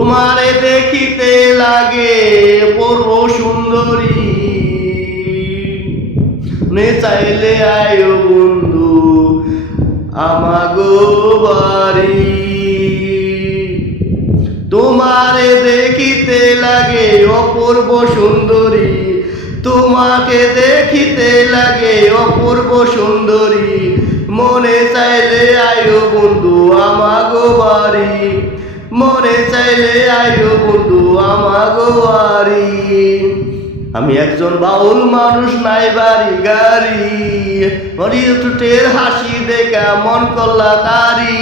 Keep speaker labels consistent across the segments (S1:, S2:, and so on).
S1: তোমারে দেখিতে লাগে পূর্ব সুন্দরী। নে চাইলে আয়ো বন্ধু আমাগো বাড়ি। তোমারে দেখিতে লাগে অপূর্ব সুন্দরী। তোমাকে দেখিতে লাগে অপূর্ব সুন্দরী। মনে চাইলে আয়ো বন্ধু আমাগো বাড়ি। মনে চাইলে আয়ো বন্ধু আমাগো বাড়ি। আমি একজন বাউল মানুষ, নাই বাড়ি গাড়ি। হরি টুটের হাসি দেখা মন করলা তারি।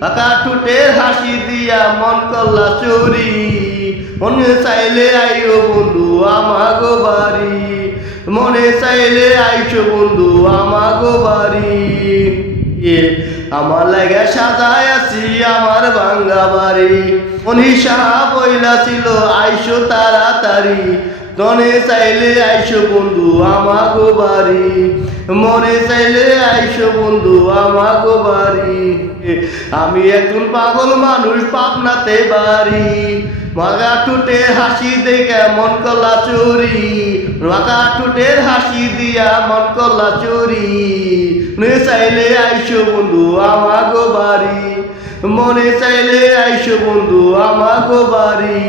S1: পাকা টুটের হাসি দিয়া মন করলা চুরি। মনে চাইলে আইও বন্ধু আমাগো বাড়ি। মনে চাইলে আইছো বন্ধু আমাগো বাড়ি। আমার লাগে সাজায় আছি আমার ভাঙ্গা বাড়ি। মনীষা বইলা ছিল, আইসো তাড়াতাড়ি। মনে চাইলে আইসো বন্ধু, আমাগো বাড়ি। মনে চাইলে আইসো বন্ধু, আমাগো বাড়ি। আমি একজন পাগল মানুষ, পাবনাতে বাড়ি। মাগা টুটে হাসি দেখে মন কলা চুরি। মাগা টুটের হাসি দিয়া মন কলা চুরি। মনে চাইলে আইসো বন্ধু, আমাগো বাড়ি। মনে চাইলে আইসো বন্ধু, আমাগো বাড়ি।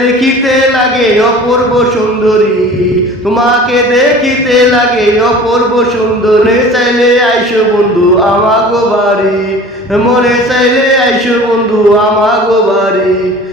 S1: দেখিতে লাগে অপূর্ব সুন্দরী। তোমাকে দেখিতে লাগে অপূর্ব সুন্দরী। চাইলে আইসো বন্ধু, আমাগো বাড়ি। মনে চাইলে আইসো বন্ধু, আমাগো বাড়ি।